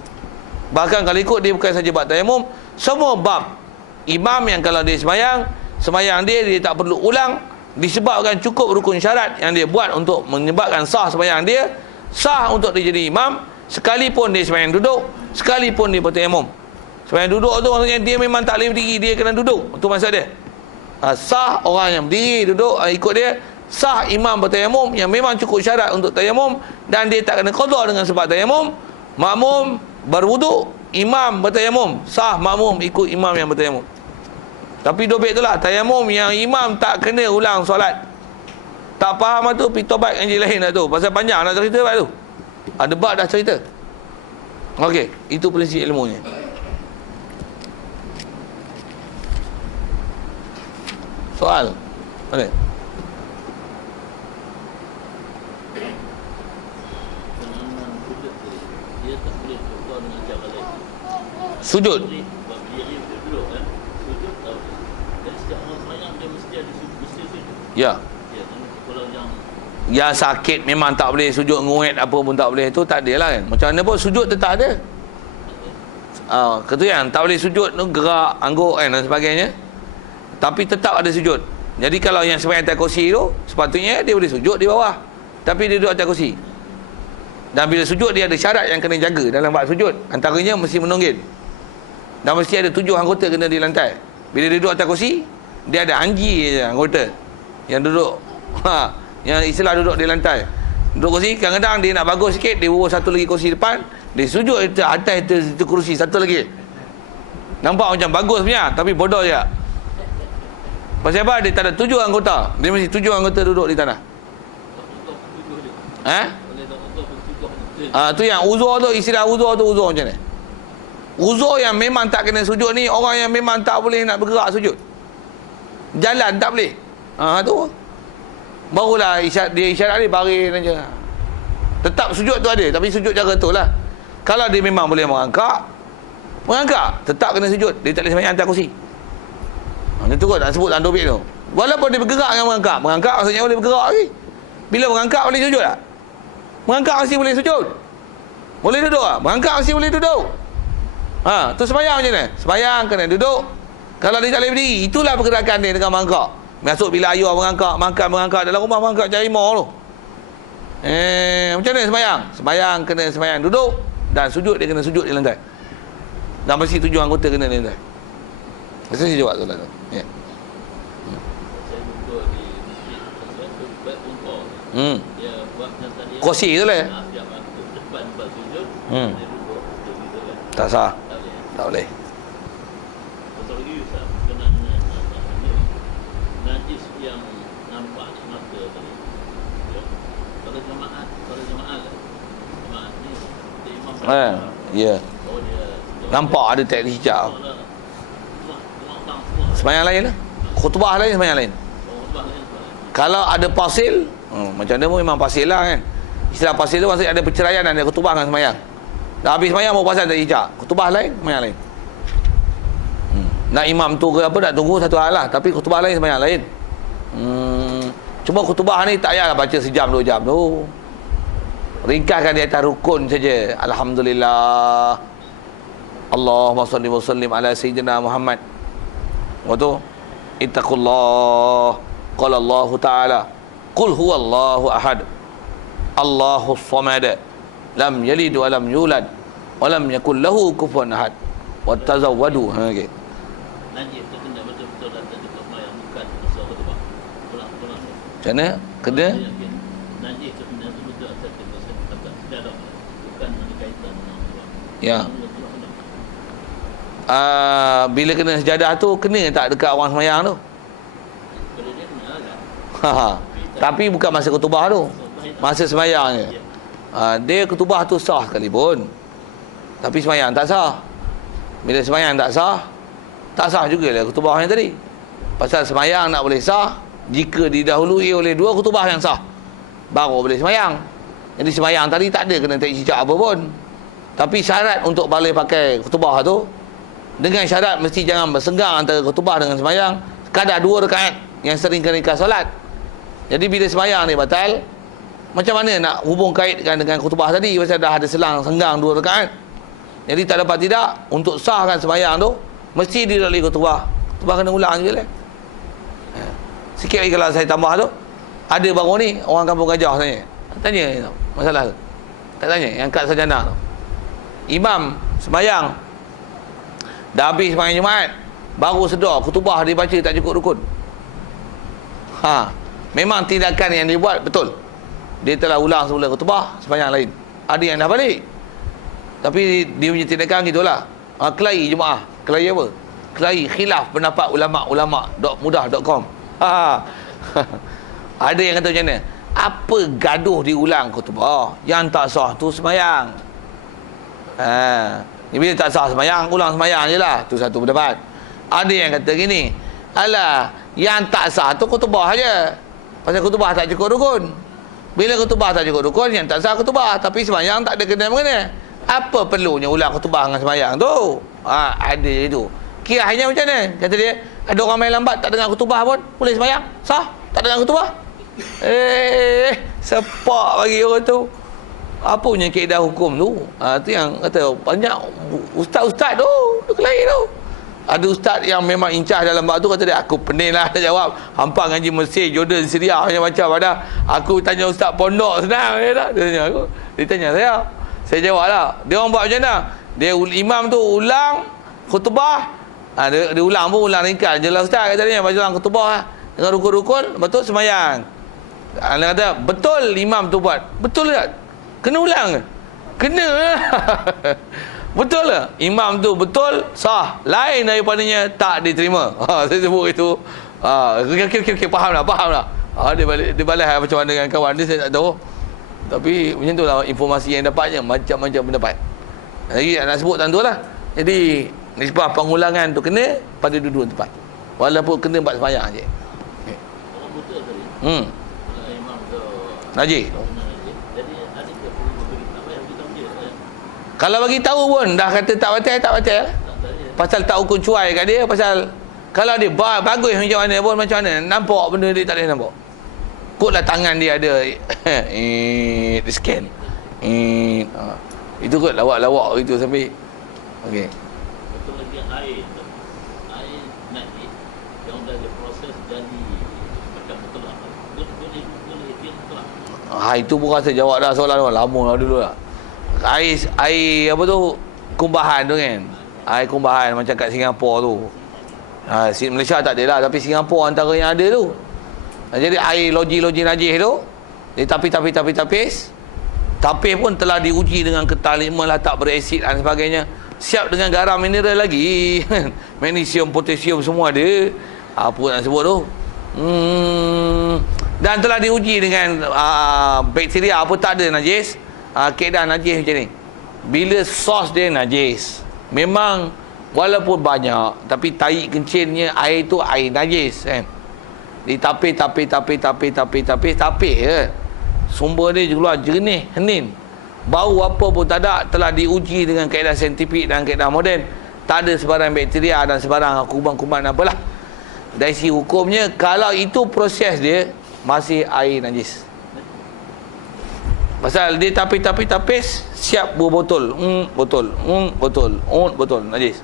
Bahkan kalau ikut dia bukan saja bab tayamum, semua bab imam yang kalau dia sembahyang dia tak perlu ulang, disebabkan cukup rukun syarat yang dia buat untuk menyebabkan sah sembahyang dia, sah untuk dia jadi imam, sekalipun dia sembahyang duduk, sekalipun dia bertayamum. Sembahyang duduk tu maksudnya dia memang tak boleh berdiri, dia kena duduk. Itu maksud dia. Sah orang yang berdiri duduk ikut dia, sah imam bertayamum yang memang cukup syarat untuk tayamum dan dia tak kena qada dengan sebab tayamum. Makmum berwuduk, imam bertayamum, sah makmum ikut imam yang bertayamum. Tapi dobit itulah tayamum yang imam tak kena ulang solat. Tak faham tu, pergi tobat yang lain dah tu. Pasal panjang nak cerita bab tu. Ada bab dah cerita. Okey, itu prinsip ilmunya. Soal. Okey. Sujud. Ya. Yang sakit memang tak boleh sujud, nguit apa pun tak boleh, tu tak ada lah kan. Macam mana pun sujud tetap ada. Kata yang tak boleh sujud tu gerak, angguk kan dan sebagainya. Tapi tetap ada sujud. Jadi kalau yang sembahyang atas kursi tu, sepatutnya dia boleh sujud di bawah. Tapi dia duduk atas kursi. Dan bila sujud dia ada syarat yang kena jaga dalam bab sujud. Antaranya mesti menonggil. Dan mesti ada 7 anggota kena di lantai. Bila dia duduk atas kursi, dia ada anggi je anggota yang duduk. Yang istilah duduk di lantai. Duduk kursi, kadang-kadang dia nak bagus sikit, dia bawa satu lagi kursi depan, dia sujud atas itu kursi satu lagi. Nampak macam bagus punya, tapi bodoh je. Pasal apa? Dia tak ada 7 anggota. Dia mesti 7 anggota duduk di tanah. Tu yang uzur tu, istilah uzur tu, uzur macam ni. Uzur yang memang tak kena sujud ni, orang yang memang tak boleh nak bergerak sujud. Jalan tak boleh. Tu. Barulah dia isyarat dia baring aja. Tetap sujud tu ada, tapi sujud cara tu lah. Kalau dia memang boleh merangkak, tetap kena sujud. Dia tak boleh sembahyang atas kursi. Itu kot nak sebut dalam topik tu. Walaupun dia bergerak dengan merangkak maksudnya boleh bergerak lagi. Bila merangkak boleh sujud tak? Merangkak mesti boleh sujud. Boleh duduk tak? Merangkak mesti boleh duduk. Tu sembahyang macam mana? Sembahyang kena duduk. Kalau dia tak boleh berdiri, itulah pergerakan dia dengan merangkak. Masuk bila ayah merangkak, makan merangkak, dalam rumah merangkak cari harimau tu. Macam mana sembahyang? Sembahyang kena sembahyang duduk, dan sujud dia kena sujud di lantai. Dan mesti 7 anggota kena di lantai. Mesti saya jawab soalan tu. Ya. Kursi tu lah. Tak sah. Tak boleh. Najis yang nampak mata tadi. Pada jemaah ni imam. Ya. Nampak ada teknik hijab. Sembahyang lain lah. Khutbah lain, sembahyang lain. Kalau ada pasil, macam dia pun memang pasil lah kan. Istilah pasil tu maksudnya ada perceraian dan ada khutbah dengan sembahyang. Dah habis sembahyang mau pasal tak hijab. Khutbah lain, sembahyang lain. Nak imam tu ke apa, nak tunggu satu hal lah. Tapi khutbah lain sembahyang lain. Cuma khutbah ni tak payahlah baca sejam 2 jam tu. Ringkaskan di atas rukun saja. Alhamdulillah. Allahumma salli wa sallim ala Sayyidina Muhammad. Waktu ittaqullah. Qala Allah Ta'ala Qul huwallahu ahad Allahus samad lam yalid wa lam yulad wa lam yakul lahu kufuwan ahad wattazawwadu. Okey. Najis tu kena betul-betul datang di sembahyang, bukan masa khutbah. Pulang. Macam mana? Kena? Najis tu kena betul-betul datang di masa sejadah. Bukan ada kaitan dengan khutbah. Ya. Bila kena sejadah tu, kena tak dekat orang sembahyang tu? Kalau dia kena kan. Tapi bukan masa khutbah tu. Masa sembahyang je. Dia khutbah tu sah sekalipun. Tapi sembahyang tak sah. Bila sembahyang tak sah juga lah khutbah yang tadi. Pasal sembahyang nak boleh sah, jika didahului oleh 2 khutbah yang sah, baru boleh semayang. Jadi semayang tadi tak ada kena tarik cicak apa pun. Tapi syarat untuk boleh pakai khutbah tu, dengan syarat mesti jangan bersenggang antara khutbah dengan semayang, kadar 2 rakaat yang sering ringkas solat. Jadi bila semayang ni batal, macam mana nak hubung kaitkan dengan khutbah tadi, pasal dah ada selang senggang 2 rakaat. Jadi tak dapat tidak, untuk sahkan semayang tu mesti dilalui khutbah. Khutbah kena ulang juga lah. Sikit lagi kalau saya tambah tu, ada baru ni orang kampung Gajah tanya masalah tu. Tak tanya yang kat sarjana tu, imam semayang dah habis semayang Jumaat, baru sedar khutbah dia baca tak cukup rukun. Memang tindakan yang dia buat betul, dia telah ulang semula khutbah, semayang lain. Ada yang dah balik, tapi dia punya tindakan gitulah. Kelahi jemaah. Kelahi apa? Kelahi khilaf pendapat ulama', mudah.com. Ada yang kata macam mana? Apa gaduh diulang khutbah? Yang tak sah tu semayang. Bila tak sah semayang, ulang semayang je lah. Tu satu pendapat. Ada yang kata gini, alah, yang tak sah tu khutbah je, pasal khutbah tak cukup rukun. Bila khutbah tak cukup rukun, yang tak sah khutbah, tapi semayang tak ada kena-mengena. Apa perlunya ulang khutbah dengan semayang tu? Ada itu. Kiranya macam mana? Kata dia, ada orang main lambat tak dengar khutbah pun boleh semayang? Sah? Tak dengar khutbah? Sepak bagi orang tu. Apa punya kaedah hukum tu? Tu yang kata banyak ustaz-ustaz tu kelahi tu. Ada ustaz yang memang incah dalam bab tu, kata dia, aku pening lah nak jawab. Hampa ngaji Mesir, Jordan, Syria macam ada. Aku tanya ustaz pondok senang dia tak? Dia tanya aku. Dia tanya saya jawab lah. Dia orang buat macam mana? Dia imam tu ulang khutbah. Dia ulang pun ulang ringkas je lah ustaz, kata dia, baca ulang khutbah dengan rukun-rukun, betul semayang. Dia kata betul imam tu buat. Betul tak? Kena ulang ke? Kena. Betul lah imam tu betul, sah. Lain daripadanya tak diterima. Saya sebut itu. Okay, faham lah. Dia balas macam mana dengan kawan dia, saya tak tahu. Tapi macam tu lah informasi yang dapatnya, macam-macam pendapat. Lagi nak sebut tentu lah. Jadi nisbah pengulangan tu kena pada dua-dua tempat, walaupun kena buat semayang je. Orang buta tadi, imam tu Najis. jadi ada ke perlu beritahu yang kita je Kalau bagi tahu pun dah kata tak batal. Pasal tak hukum cuai kat dia, pasal kalau dia bagus macam mana pun, macam mana nampak benda dia tak boleh nampak. Kutlah tangan dia ada dia scan. Itu kot lawak-lawak gitu sampai. Okey. betul lagi yang air tu. Air najis yang dah ada proses jadi macam betul lah. Boleh dia betul lah. Itu pun rasa jawab dah soalan lama lah dulu lah. Air apa tu, kumbahan tu kan. Air kumbahan macam kat Singapura tu. Malaysia tak ada lah, tapi Singapura antara yang ada tu. Jadi air loji najis tu, dia tapis pun telah diuji dengan ketaliman lah, tak berasid dan sebagainya. Siap dengan garam mineral lagi. Magnesium, potasium semua ada. Apa nak sebut tu? Dan telah diuji dengan bakteria apa tak ada najis. Kaedah najis macam ni. Bila sos dia najis, memang walaupun banyak, tapi tahi kencinnya air tu air najis kan. Ditapis je. Sumber dia keluar jernih, henin. Bau apa pun tak ada, telah diuji dengan kaedah saintifik dan kaedah moden. Tak ada sebarang bakteria dan sebarang kuman-kuman apalah. Dari segi hukumnya, kalau itu proses dia, masih air najis. Pasal dia tapis, siap berbotol. Botol najis.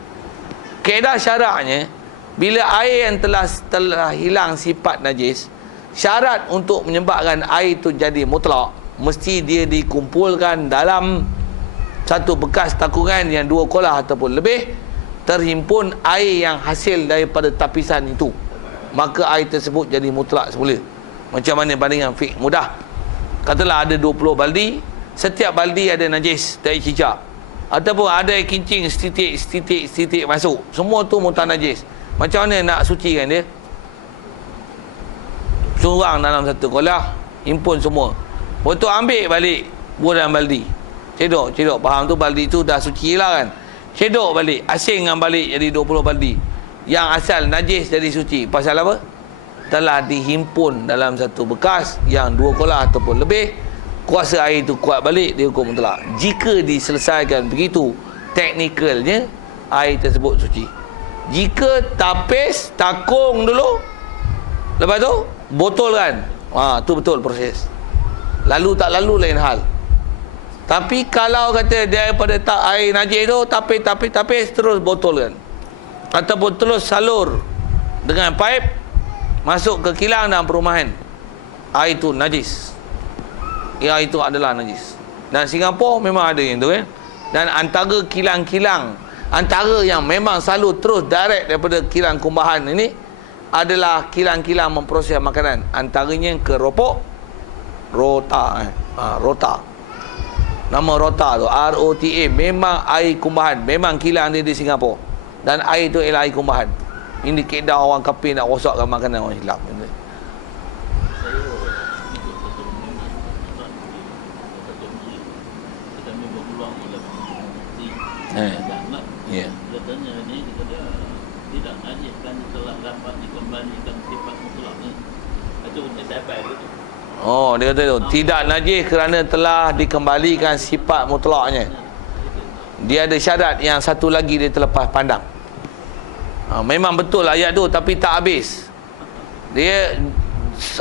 Kaedah syaraknya, bila air yang telah hilang sifat najis, syarat untuk menyebabkan air itu jadi mutlak, mesti dia dikumpulkan dalam satu bekas takungan yang 2 kolah ataupun lebih, terhimpun air yang hasil daripada tapisan itu, maka air tersebut jadi mutlak semula. Macam mana bandingan fik mudah. Katalah ada 20 baldi, setiap baldi ada najis dari cicak, ataupun ada air kincing setitik masuk, semua tu mutlak najis. Macam mana nak sucikan dia? Surang dalam satu kolah, himpun semua. Betul, ambil balik buran baldi. Cedok, faham tu, baldi tu dah suci lah kan. Cedok balik, asingkan balik jadi 20 baldi. Yang asal najis jadi suci. Pasal apa? telah dihimpun dalam satu bekas yang 2 kolah ataupun lebih, kuasa air itu kuat balik, dia hukum mutlak. Jika diselesaikan begitu teknikalnya, air tersebut suci. Jika tapis, takung dulu, lepas tu botolkan, tu betul proses. Lalu tak lalu lain hal. Tapi kalau kata daripada tak air najis tu, tapis terus botolkan, ataupun terus salur dengan pipe masuk ke kilang dalam perumahan, air itu najis. Air itu adalah najis. Dan Singapura memang ada yang tu kan. Dan antara kilang-kilang, antara yang memang selalu terus direct daripada kilang kumbahan ini adalah kilang-kilang memproses makanan. Antaranya keropok Rota. Rota. Nama Rota tu ROTA. Memang air kumbahan, memang kilang dia di Singapura. Dan air tu ialah air kumbahan. Ini kaedah orang kafir nak rosakkan makanan orang Islam. Ya. Katanya ni dia tidak najis kan telah dapat dikembalikan sifat mutlaknya. Itu sampai itu. Oh, dia kata tu tidak najis kerana telah dikembalikan sifat mutlaknya. Dia ada syarat yang satu lagi dia terlepas pandang. Memang betul ayat tu, tapi tak habis. Dia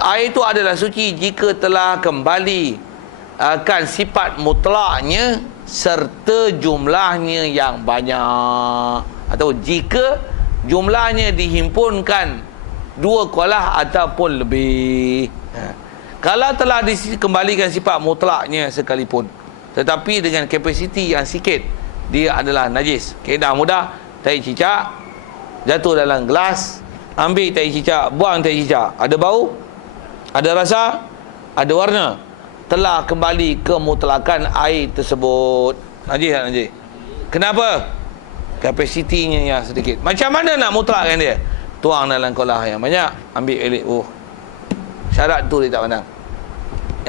air itu adalah suci jika telah kembali akan sifat mutlaknya serta jumlahnya yang banyak, atau jika jumlahnya dihimpunkan 2 kolah ataupun lebih. Kalau telah dikembalikan sifat mutlaknya sekalipun, tetapi dengan kapasiti yang sikit, dia adalah najis. Kaedah mudah, tai cicak jatuh dalam gelas, ambil tai cicak, buang tai cicak, ada bau, ada rasa, ada warna, telah kembali ke mutlakan air tersebut. Najis tak najis? Kenapa? Kapasitinya yang sedikit. Macam mana nak mutlakkan dia? Tuang dalam kolah yang banyak, ambil elit. Syarat tu dia tak pandang.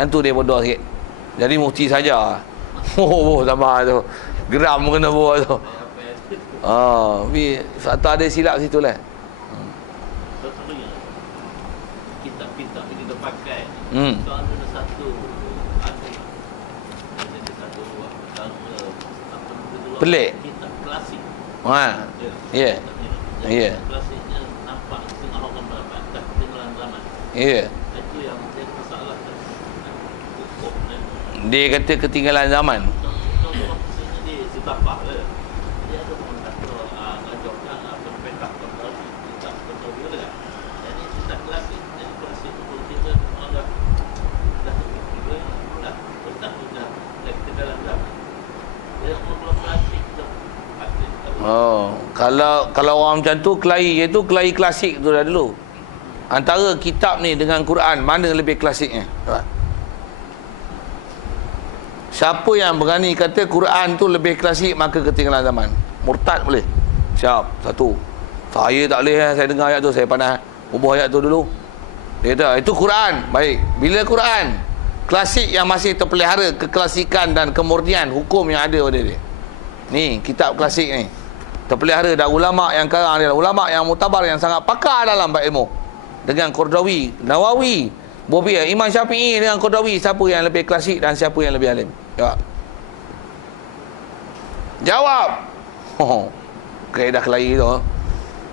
Yang tu dia bodoh sikit. Jadi mufti saja. Tambah tu. Geram kena buat tu. Atau ada silap situ lah. Kitab-kitab yang kita pakai, so ada satu pelik. Kitab klasik. Ya. Ya. Klasiknya nampak setengah orang berapa dah ketinggalan zaman. Ya. Itu yang jadi masalah hukum. Dia kata ketinggalan zaman. Contoh sini di Sitapah dia ada orang kata ngajarkan apa petak kembali kitab kembali kan. Jadi kitab klasik, jadi klasik untuk kita menganggap dah ketinggalan zaman. Dia belum klasik tu. Kalau orang macam tu, kelahi, iaitu kelahi klasik tu dah dulu. Antara kitab ni dengan Quran, mana lebih klasiknya? Siapa yang berani kata Quran tu lebih klasik, maka ketinggalan zaman. Murtad boleh. Siap, satu. Saya tak boleh, saya dengar ayat tu, saya panas ubah ayat tu dulu. Dia kata, itu Quran. Baik, bila Quran klasik yang masih terpelihara keklasikan dan kemurnian hukum yang ada pada dia. Ni, kitab klasik ni terpelihara, dan ulama' yang karang dia, ulama' yang mutabar, yang sangat pakar dalam bab ilmu. Dengan Qardawi, Nawawi, Bobiyah, Imam Syafi'i dengan Qardawi, siapa yang lebih klasik dan siapa yang lebih alim? Jawab. Kaedah kelahi tu.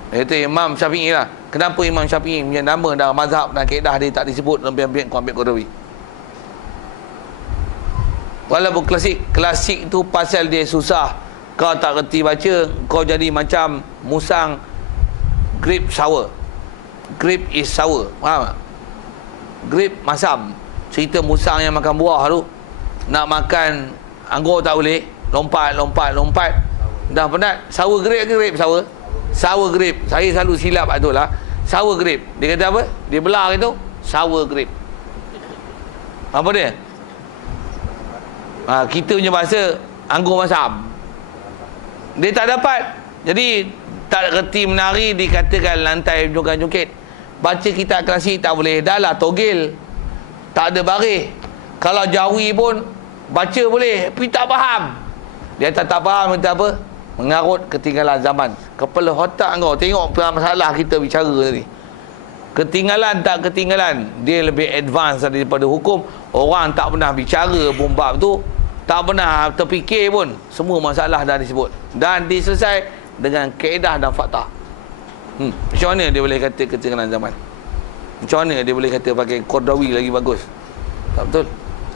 Itu Imam Syafi'i lah. Kenapa Imam Syafi'i punya nama dalam mazhab dan kaedah dia tak disebut dalam biang-biang kau ambil Qardawi? Walaupun klasik tu pasal dia susah, kau tak reti baca, kau jadi macam musang grape sour. Grape is sour, faham tak? Grape masam. Cerita musang yang makan buah tu, nak makan anggur tak boleh, lompat. Dah penat. Sour grape ke grape sour? Sour grape. Saya selalu silap tu lah. Sour grape. Dia kata apa? Dia belah gitu, sour grape. Apa dia? Kita punya bahasa anggur masam. Dia tak dapat. Jadi tak reti menari, dikatakan lantai joget-joget. Baca kitab klasik tak boleh. Dah lah togel, tak ada baris. Kalau jawi pun baca boleh, tapi tak faham. Dia tak faham, kata apa? Mengarut ketinggalan zaman. Kepala otak kau tengok masalah kita bicara tadi. Ketinggalan tak ketinggalan, dia lebih advance daripada hukum. Orang tak pernah bicara pun bab tu, tak pernah terfikir pun, semua masalah dah disebut dan diselesai dengan kaedah dan fakta. Macam mana dia boleh kata ketinggalan zaman? Macam mana dia boleh kata pakai Qardawi lagi bagus? Tak betul.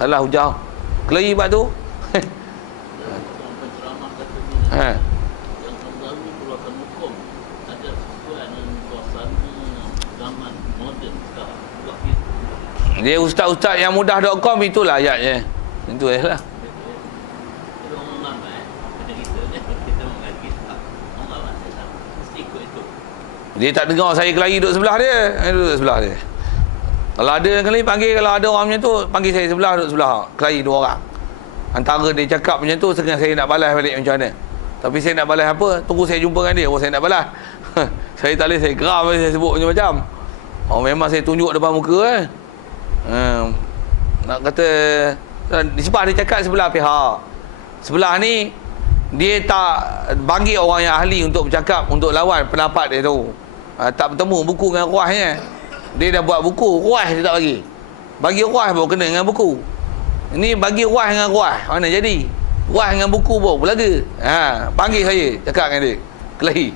Salah hujah. Kelahi bab tu. Penceramah kata Ha. yang Qardawi keluarkan hukum ada sesuai dengan suasana zaman moden sekarang. Buat gitu. Dia ustaz-ustaz yang mudah.com itulah ayatnya. Itu je lah. Itu orang ramai macam kita ni, kita mengaji kitab. Orang ramai mesti ikut itu. Dia tak dengar saya kelahi duduk sebelah dia. Saya duduk sebelah dia. Kalau ada yang kelahi panggil, kalau ada orang macam tu panggil saya sebelah, duduk sebelah. Kelahi 2 orang. Antara dia cakap macam tu, setengah saya nak balas balik macam mana. Tapi saya nak balas apa? Tunggu saya jumpa dengan dia, saya nak balas. Saya tak boleh, saya geram saya sebut macam-macam. Oh, memang saya tunjuk depan muka nak kata sebab dia cakap sebelah pihak. Sebelah ni dia tak bagi orang yang ahli untuk bercakap, untuk lawan pendapat dia tu. Tak bertemu buku dengan ruahnya. Dia dah buat buku, ruah dia tak bagi. Bagi ruah baru kena dengan buku. Ini bagi ruah dengan ruah, mana jadi? Ruah dengan buku baru belaga. Panggil saya, cakap dengan dia. Kelahi.